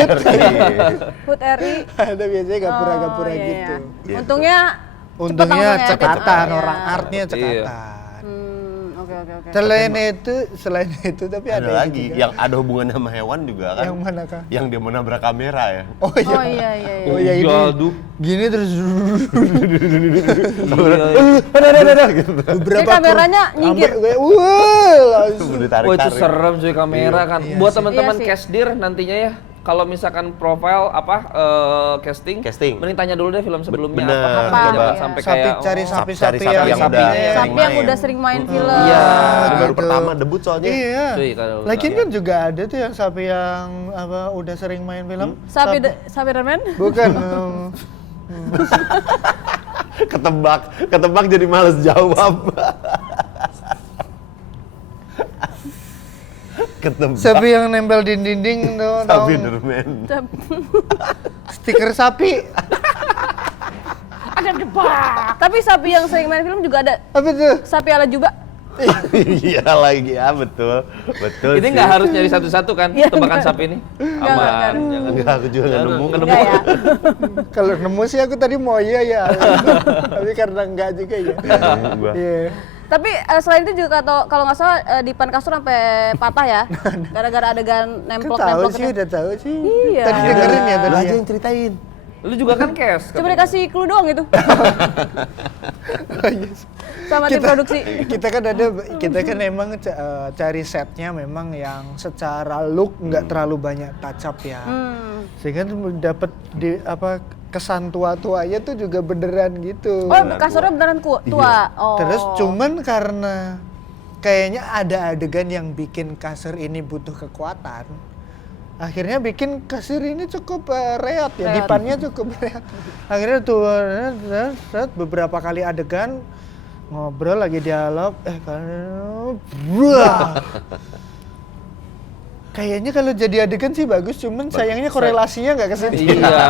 HUT RI. Ada biasanya gapura-gapura Oh, iya, gitu. iya. Untungnya Untungnya cepet cekatan, tangannya. orang artnya Iya. cekatan. Oke. Selain itu tapi Ada ada lagi juga. yang ada hubungannya sama hewan juga kan. Yang mana Kak? Yang dia menabrak kamera ya. Oh iya. Oh iya. Oh ya ini. Aduh. Gini terus Ada gitu. Jadi kameranya nyingkir. Langsung. Wah itu Ditarik-tarik. serem cuy kamera kan. Buat teman-teman Iya sih. casdir nantinya ya, kalau misalkan profile casting, Casting. mending tanya dulu deh film sebelumnya Bener. apa, Apa, jangan iya. sampai Sapi kayak cari oh, sapi-sapi cari sapi yang yang udah sapinya. Sapi yang main. udah sering main film. Iya. Baru Gitu. pertama debut soalnya. Iya. Cuy, kalau Lagian nggak kan juga ada tuh yang sapi yang apa udah sering main film. Sapi Ramen? Bukan. Ketebak jadi males jawab. Ketebak. Sapi yang nempel di dinding tuh. Sapi dong. dermen. Stiker sapi. Tapi sapi yang sering main film juga ada. Apa tuh? Sapi ala juga. Iya lagi ya betul. Betul. ini nggak harus nyari satu-satu kan, Iya, tebakan enggak. sapi ini. Enggak, Aman, enggak. jangan. Enggak, aku juga nggak nemu. Enggak ya? Kalau nemu sih aku tadi mau iya ya. Tapi karena enggak juga ya. Gua. Iya. Tapi selain itu juga kalau nggak salah dipan kasur sampai patah ya, gara-gara adegan Kan nemplok tahu nemplok. sih, udah tahu sih. Iya. Tadi dengerin ya tadi. Lu aja ya. yang ceritain. Lu juga kan cast. Coba dikasih clue doang gitu. Sama tim produksi. Kita kan emang cari setnya memang yang secara look nggak terlalu banyak touch up ya. Sehingga dapat di apa kesan tua-tuanya tuh juga beneran gitu. Oh, kasurnya beneran tua. Oh. Terus cuman karena kayaknya ada adegan yang bikin kasur ini butuh kekuatan. Akhirnya bikin kasur ini cukup reot ya, Reot. dipannya cukup reot. Akhirnya tuh beberapa kali adegan ngobrol lagi dialog, wah. Kayaknya kalau jadi adegan sih bagus, cuman sayangnya korelasinya nggak ke situ. Iya.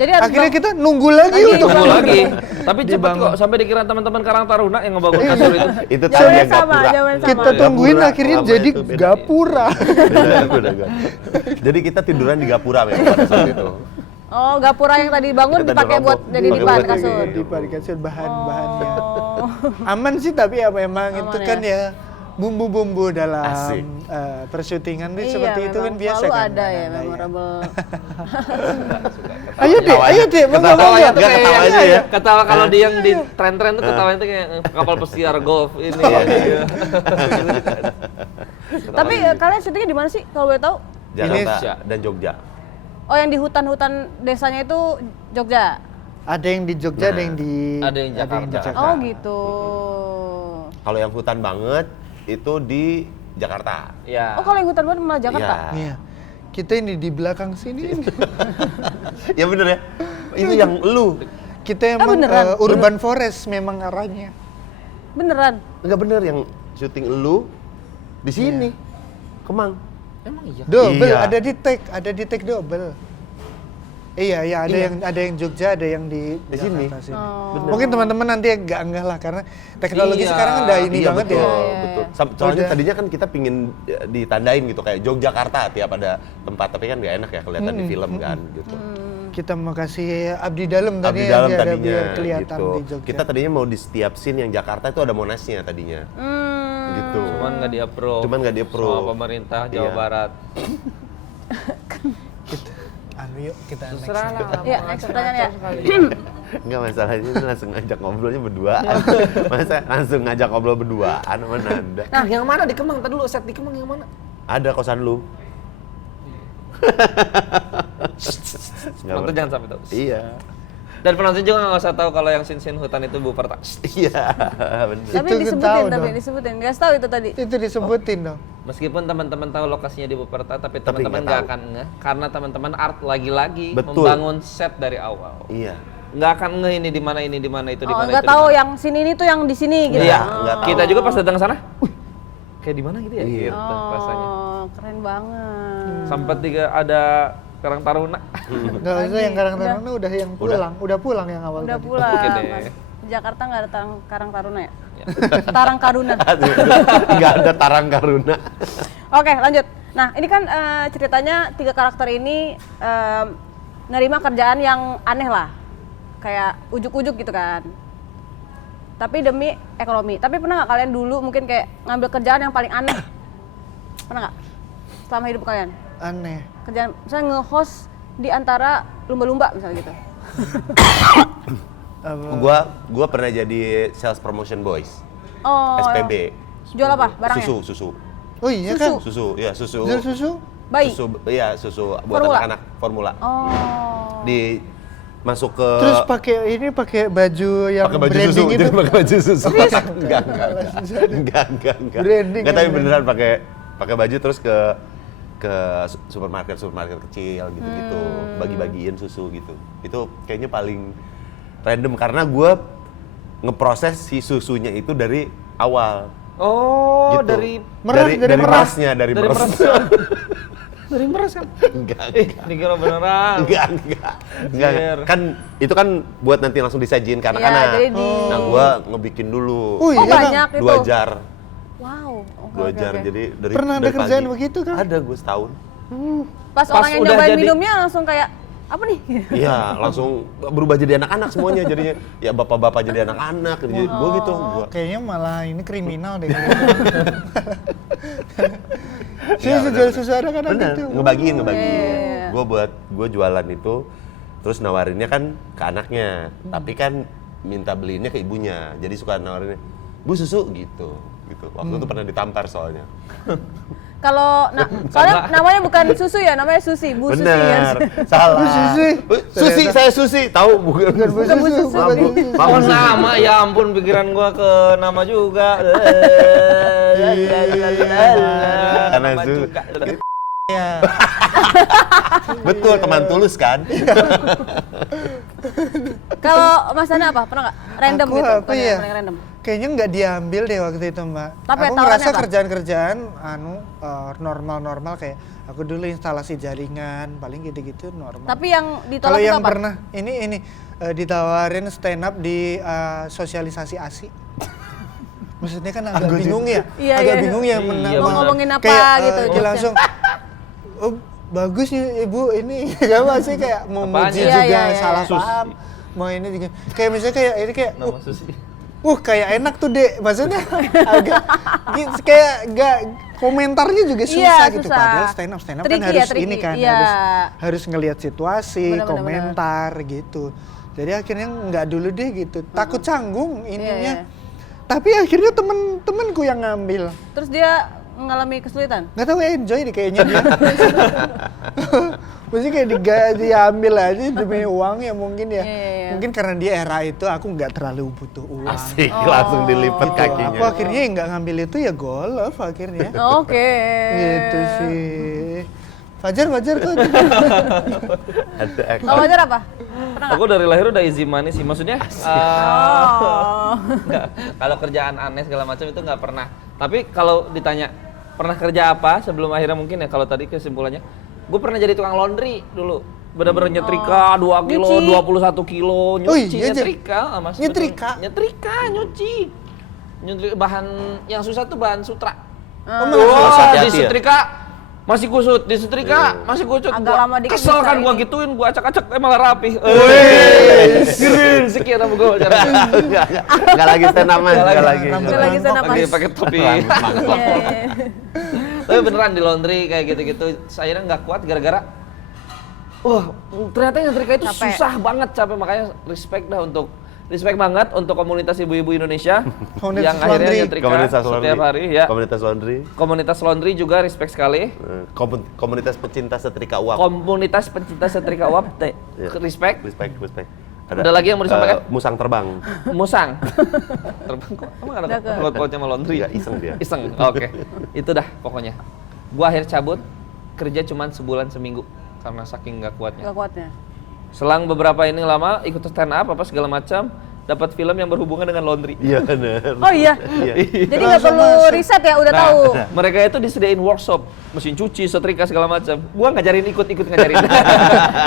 Jadi harus Akhirnya kita nunggu lagi untuk Tunggu bangun. lagi. Tapi cepet kok sampai dikira teman-teman Karang Taruna yang ngebangun kasur itu. Itu Jawabannya tadi yang sama, gapura. jawabannya sama. Kita tungguin Gapura, akhirnya lama jadi itu beda. gapura. Beda. Jadi kita tiduran di gapura memang pada saat itu. Oh, gapura yang tadi bangun Kita dipakai buat dirobok. jadi Dipakai dipan buat kasur. jadi Di kasur bahan-bahannya. Oh. Aman sih tapi ya memang Aman itu ya. kan ya bumbu-bumbu dalam Asik. persyutingan itu Iya, seperti itu kan memang biasa selalu kan. ada ya Mbak Nanda, memorable. Ayo deh, monggo Ketawanya tuh Nggak kayak ketawa aja ya. Ketawa kalau dia yang di tren-tren tuh ketawanya tuh kayak kapal pesiar golf ini. Iya. Tapi kalian syutingnya di mana sih kalau boleh tahu? Jakarta Ini- dan Jogja. Oh, yang di hutan-hutan desanya itu Jogja. Ada yang di Jogja, ada yang di ada yang Jakarta. Oh gitu. Kalau yang hutan banget itu di Jakarta. Ya. Oh kalau yang hutan banget malah Jakarta. Iya. Iya. Kita ini di belakang sini. Ya bener ya. Itu yang lu. Kita emang beneran? urban forest memang arahnya. Beneran? Enggak bener yang syuting lu di sini. Kemang. Emang iya. Double, Iya. ada di take double. Iya, ada yang Jogja, ada yang di sini. Jakarta sini. Bener. Mungkin teman-teman nanti agak enggah lah karena teknologi Iya. sekarang udah ini Iya banget betul, ya. betul. Soalnya Udah. tadinya kan kita pingin ditandain gitu kayak Yogyakarta tiap ada tempat, tapi kan nggak enak ya kelihatan di film kan gitu. Kita mau kasih abdi dalam tadi Abdi dalam ada tadinya biar kelihatan gitu. di Jogja. Kita tadinya mau di setiap scene yang Jakarta itu ada Monasnya tadinya. Gitu. Cuman nggak di-approve. Cuman nggak di-approve. Sama pemerintah Jawa Iya. Barat. Yuk kita next. Terserah lah. Iya, next pertanyaan ya. Enggak masalahnya ini langsung ngajak ngobrolnya berduaan. Masa langsung ngajak ngobrol berduaan sama Nanda. Nah, yang mana di Kemang? Tadi dulu set di Kemang yang mana? Ada kosan lu. Nggak Penonton ber- jangan sampai tahu. Iya. Dan penonton juga nggak usah tahu kalau yang sin hutan itu Bu Perta. Iya, bener. Tapi Itu disebutin, tahu tapi dong. disebutin. Nggak tahu itu tadi. Itu disebutin dong. Meskipun teman-teman tahu lokasinya di Bu Perta, tapi Tapi teman-teman nggak nggak tahu. akan ngeh karena teman-teman art lagi-lagi Betul. membangun set dari awal. Iya. Nggak akan ngeh ini di mana itu di Oh, mana nggak itu. tahu di mana. yang sini ini tuh yang di sini gitu. Iya, nggak tahu. kita juga pas datang ke sana, wih, kayak di mana gitu ya? Iya. Gitu rasanya. Oh, keren banget. Sampai ada Karang Taruna. Enggak usah yang Karang-Taruna udah yang pulang, udah pulang yang awal Udah tadi. pulang. Oke deh. Di Jakarta nggak ada Karang Taruna ya? Tarang Karuna. Nggak ada Tarang Karuna. Oke, lanjut. Nah, ini kan ceritanya 3 karakter ini nerima kerjaan yang aneh lah. Kayak ujuk-ujuk gitu kan. Tapi demi ekonomi. Tapi pernah nggak kalian dulu mungkin kayak ngambil kerjaan yang paling aneh? Pernah nggak? Selama hidup kalian? Aneh. Kerjaan, misalnya nge-host di antara lumba-lumba misalnya gitu. Gua pernah jadi sales promotion boys. Oh, SPB. jual apa? Barangnya? Susu. Oh iya Susu. kan? Susu, ya susu. Jual susu? Bayi? Susu buat Formula? anak-anak, formula. Oh. Di masuk ke Terus pakai baju yang pakai baju branding susu, itu. jadi pakai baju susu. Enggak. Branding Enggak, tapi kan, beneran pakai baju terus ke supermarket kecil gitu-gitu, bagi-bagiin susu gitu. Itu kayaknya paling random karena gue ngeproses si susunya itu dari awal. Oh, Gitu. dari Dari meras. merasnya, dari Dari meras. dari meres kan? Enggak. Dikira beneran. Enggak. Anjir. Kan itu kan buat nanti langsung disajiin ke anak-anak. Iya, jadi di- Nah, gua ngebikin dulu. Oh, Oh, iya, banyak itu. 2 jar. Wow. Oke, 2 oke, jar. oke. Jadi dari Pernah ada dari kerjaan pagi. begitu, kan? Ada, gue setahun. Pas Pas orang yang udah nyobain jadi- minumnya langsung kayak apa nih? Iya, langsung berubah jadi anak-anak semuanya jadinya. Ya bapak-bapak jadi anak-anak. Jadi gue gitu, gua. Kayaknya malah ini kriminal deh. Iya, Saya jual susu anak-anak Bener, gitu. ngebagiin. Iya. Gue jualan itu, terus nawarinnya kan ke anaknya. Tapi kan minta beliinnya ke ibunya. Jadi suka nawarinnya, Bu susu gitu. Waktu itu pernah ditampar soalnya. Kalau soalnya namanya bukan susu ya, namanya Susi, Bu Susi ya. Bener, salah. Bu Susi. Susi, saya Susi, tahu bukan? Bukan Bu Susu, Maaf, Bu. bukan Maaf, Oh, Bu Susi. nama, ya ampun pikiran gua ke nama juga. Karena Nama itu juga. Iya. betul teman tulus kan? Kalau Mas Dana apa? Pernah nggak? Random Aku gitu, apa bukan ya? yang paling random. Kayaknya nggak diambil deh waktu itu, Mbak. Tapi aku tawarannya ngerasa apa? kerjaan-kerjaan normal-normal kayak aku dulu instalasi jaringan, paling gitu-gitu normal. Tapi yang ditolak Kalau itu yang apa? pernah ini ditawarin stand up di sosialisasi ASI. Maksudnya kan agak bingung ya, Iya, agak iya. bingung ya Iya, Mau ngomongin apa kayak, gitu, dia jokesnya. langsung, oh bagus nih ibu ini, gak masih kayak mau Apaan muji ya? juga Iya, iya, salah iya. paham, mau ini juga, kayak misalnya kayak ini kayak, Nama Susi. kayak enak tuh dek, maksudnya agak kayak gak komentarnya juga susah Iya, gitu, susah. padahal stand up kan Tricky harus ya, tricky. ini kan, Iya. harus ngelihat situasi, Bener, bener, komentar gitu. Jadi akhirnya nggak dulu deh gitu, takut canggung ininya. Iya. Tapi akhirnya temen-temenku yang ngambil. Terus dia mengalami kesulitan. Nggak tahu enjoy deh kayaknya dia. Maksudnya kayak diambil aja demi uang ya mungkin ya. Iya. Mungkin karena di era itu aku nggak terlalu butuh uang. Asik, langsung dilipat kakinya. Aku akhirnya nggak ngambil itu ya golf akhirnya. Oke. Gitu sih. Fajar kok. Ada action. Kalau Fajar apa? Pernah Aku dari lahir udah easy money sih, maksudnya Oh. nggak, kalau kerjaan aneh segala macam itu nggak pernah. Tapi kalau ditanya pernah kerja apa sebelum akhirnya mungkin ya kalau tadi kesimpulannya, gue pernah jadi tukang laundry dulu. Bener-bener nyetrika 2 kilo, Nyuci. 21 kilo, Oh nyuci, iya, nyetrika. Mas, Nyetrika? Nyetrika, nyuci. Bahan yang susah tuh bahan sutra. Wah, Wah, hati-hati di ya? setrika masih kusut, di setrika masih kusut. Agak lama dikit kesel bisa kan gua ini. gituin, gua acak-acak malah rapi. Keren sekian sama gua cara. Enggak lagi stand up, Mas. Nggak Enggak lagi. lagi. Nggak lagi stand up, Lagi Mas. pakai topi. Iya. Tapi beneran di laundry kayak gitu-gitu, saya nggak kuat gara-gara wah, ternyata nyetrika itu Capek. susah banget, capek, makanya respect banget untuk komunitas ibu-ibu Indonesia Komunitas yang akhirnya laundry. nyetrika Komunitas laundry. setiap hari ya. Komunitas laundry. Komunitas laundry juga respect sekali. Komunitas pecinta setrika uap. Komunitas pencinta setrika uap, Iya. respect. Respect. Ada lagi yang mau disampaikan? Musang terbang. Musang. Terbang kok? Emang ada Udah ke- paut-pautnya sama laundry? Iya, iseng dia. Iseng, oke. Itu dah pokoknya. Gua akhir cabut, kerja cuman sebulan seminggu karena saking nggak kuatnya. Gak kuatnya. Selang beberapa ini lama ikut stand up apa segala macam, dapat film yang berhubungan dengan laundry. Iya benar. Oh iya. Iya. Jadi nggak perlu riset ya, udah tahu. Mereka itu disediain workshop, mesin cuci, setrika segala macam. Gua ngajarin ikut ngajarin.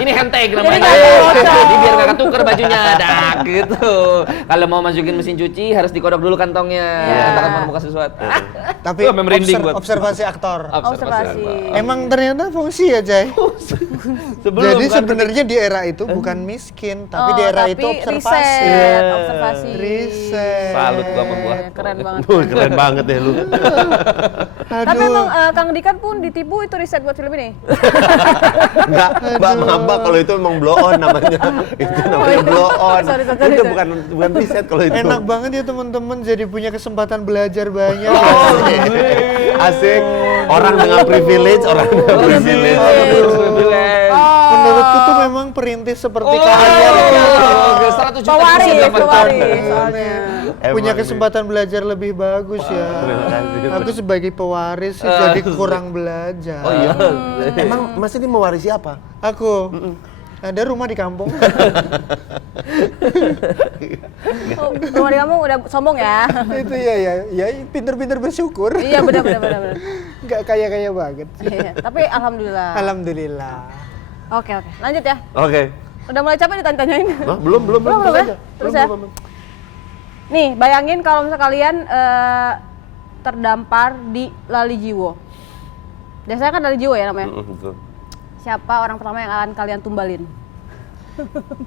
Ini handtag namanya. nggak tahu. Jadi biar nggak ketuker bajunya, dak gitu. Kalau mau masukin mesin cuci harus dikodok dulu kantongnya. Iya. Takut mau kasih sesuatu. Tapi Gua merinding buat. observasi aktor. Observasi. Emang ternyata fungsi ya, Jay. Sebelum Jadi kan sebenarnya di era itu bukan miskin, tapi di era itu observasi. Riset, observasi. Riset. Salut gua sama gua. Keren banget. Keren banget ya lu. Tapi emang Kang Dikan pun ditipu itu riset buat film ini. Enggak, Mbak Mamba kalau itu emang blow on namanya. Itu namanya blow on. Sorry. Itu bukan riset kalau itu. Enak banget ya teman-teman jadi punya kesempatan belajar banyak. Oh, asik. Orang dengan privilege, Menurutku tuh memang perintis seperti Oh, kalian oke, 100 juta Pewaris bisa dapat. soalnya. punya kesempatan belajar lebih bagus ya. terima kasih. Aku sebagai pewaris sih jadi kurang belajar. Oh iya. Emang Mas ini mewarisi apa? Aku ada rumah di kampung. Oh, rumah di kamu udah sombong ya. Itu ya pinter-pinter bersyukur. Iya benar. Nggak kaya-kaya banget. Iya, tapi alhamdulillah. Alhamdulillah. Oke, lanjut ya. Oke. Udah mulai capek ditanya-tanyain. Hah, belum Belum ya? aja. Terus ya? Nih, bayangin kalau misalnya kalian terdampar di Lali Jiwo. Biasanya kan Lali Jiwo ya namanya. Betul. Siapa orang pertama yang akan kalian tumbalin?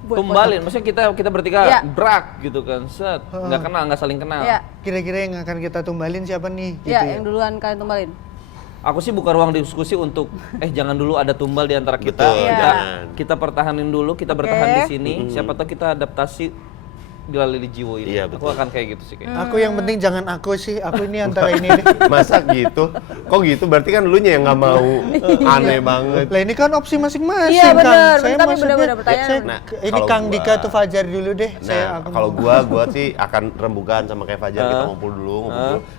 Tumbalin, maksudnya kita bertiga Iya. brak gitu kan, set, nggak saling kenal. Iya, Kira-kira yang akan kita tumbalin siapa nih? Gitu iya, ya? yang duluan kalian tumbalin. Aku sih buka ruang diskusi untuk jangan dulu ada tumbal di antara kita. Betul, Iya. Kita pertahanin dulu, kita bertahan di sini. Siapa tahu kita adaptasi di Lali Jiwo ini. Iya, Aku betul. akan kayak gitu sih kayaknya. Aku yang penting jangan aku sih, aku ini antara ini deh. Masa gitu? Kok gitu? Berarti kan elunya yang nggak mau. Aneh banget. Lah ini kan opsi masing-masing Iya, Kang. bener. Saya Tapi maksudnya, bener-bener pertanyaan. saya- Nah, ini kalau Kang gua- Dika tuh Fajar dulu deh. Nah, kalau gua sih akan rembukan sama kayak Fajar, kita ngumpul dulu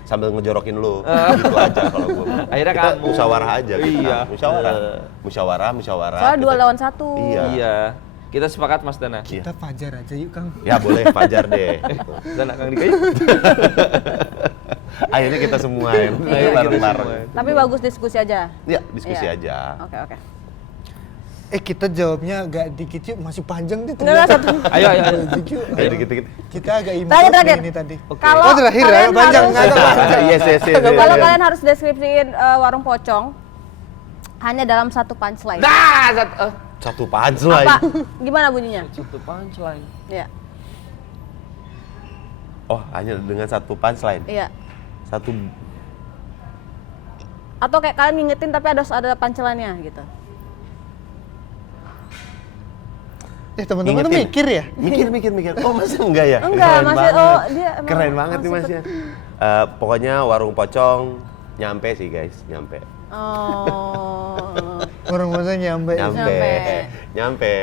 sambil ngejorokin lu. Gitu aja kalau gua. Akhirnya kita kamu. musyawarah aja kita. Iya. Musyawarah. Soalnya 2 lawan 1. Iya. Iya. Kita sepakat Mas Dana. kita Fajar aja yuk Kang. Ya boleh Fajar deh. Dana Kang Dika yuk. Akhirnya kita semuain. Ayo bareng-bareng. Tapi bagus diskusi aja. Ya, diskusi Iya. aja. Oke. Kita jawabnya agak dikit yuk, masih panjang deh. Enggak, satu. Ayo. Dikit yuk. Ayo dikit-dikit. Kita agak imut Terakhir. ini tadi. Kalau Oh terakhir ya, kalian panjang harus- nggak ada panjang. Yes. Kalau kalian harus deskripsiin warung pocong hanya dalam satu punchline. Satu punchline. Apa? Gimana bunyinya? Satu punchline. Iya. Oh, hanya dengan satu punchline. Iya. Satu. Atau kayak kalian ngingetin tapi ada punchline-nya gitu. Teman-teman tuh Ingetin. mikir ya? Mikir. Oh, masa enggak ya? Enggak, Keren Mas. banget. Oh, dia emang Keren banget nih langsung Mas ya. Pokoknya warung pocong nyampe sih guys, nyampe. Oh. Warung pocong nyampe. Nyampe.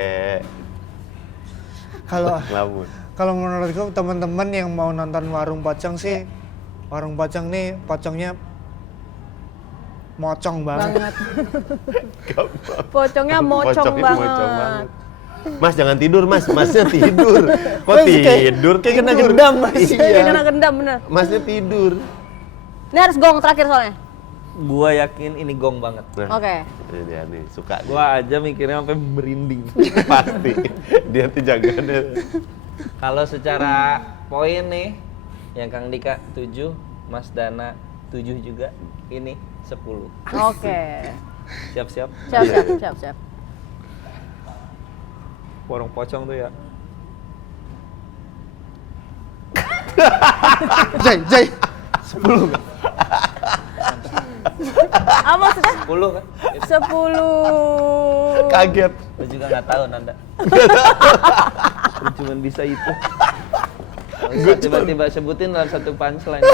Kalau Ngelamun. kalau menurutku teman-teman yang mau nonton warung pocong sih, warung pocong nih pocongnya mocong banget. Banget. Pocongnya mocong Pocongnya banget. mocong banget. Mas jangan tidur mas, masnya tidur. Kok Mas, kayak- tidur? kayak kena Tidur. gendam, Mas. Iya. Kayak kena gendam bener. Masnya tidur. Ini harus gong terakhir soalnya. Gua yakin ini gong banget. Nah, Oke. Dia nih suka. Gua aja mikirnya sampai merinding. Pasti. Dia tuh jagaannya. Kalau secara poin nih, yang Kang Dika 7, Mas Dana 7 juga, ini 10. Oke. Siap-siap. Siap. Warung pocong tuh ya. Jai. 10 kan? Apa maksudnya? 10 kan? 10. Kaget. Lu juga nggak tahu Nanda. Lu cuman bisa itu. Kalau tiba-tiba sebutin dalam satu punchline.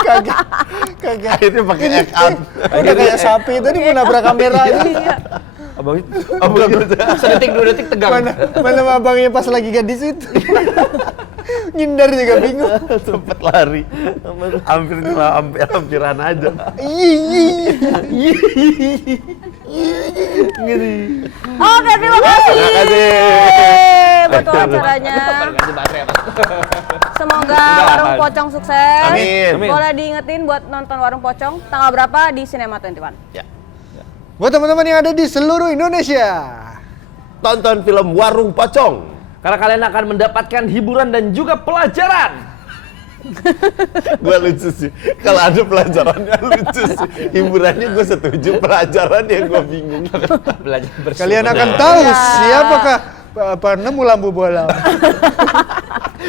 Kagak. Akhirnya pakai account. Udah kayak sapi tadi mau nabrak kamera aja. Iya. Abang itu Abang sedetik 2 detik tegang. Mana abangnya pas lagi gadis itu. Ngindar juga bingung. sempet lari. Hampiran aja. Oke, terima kasih. Terima kasih. Buat wawancaranya. Ganti baterai apa? Semoga warung pocong sukses. Amin. Amin. Boleh diingetin buat nonton warung pocong tanggal berapa di Cinema 21. Ya. Buat teman-teman yang ada di seluruh Indonesia. Tonton film Warung Pocong. Karena kalian akan mendapatkan hiburan dan juga pelajaran. Gue lucu sih. Kalau ada pelajarannya lucu sih. Hiburannya gue setuju, pelajarannya gue bingung. Belajar bersih. Kalian akan tahu siapakah penemu lampu bola.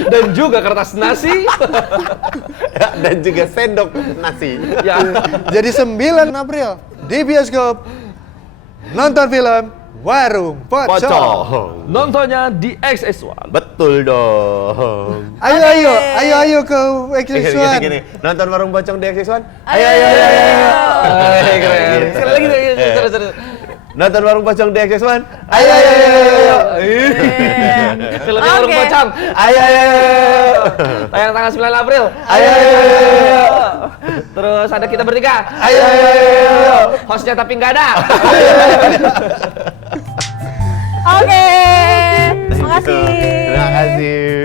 Dan juga kertas nasi. Dan juga sendok nasi. Ya. Jadi 9 April di bioskop nonton film Warung Pocong. Pocong. Nontonnya di XS1. Betul dong. Ayo ke X1. Gini. Nonton Warung Pocong di X1. Ayo. Keren. Sekali lagi, terus. Nonton Warung Pocong di X1. Ayo. Filmnya Warung Oke. Pocong. Ayo. Tayang tanggal 9 April. Ayo. Terus ada kita bertiga. Ayo. Hostnya tapi nggak ada. Oke. Makasih. Terima kasih.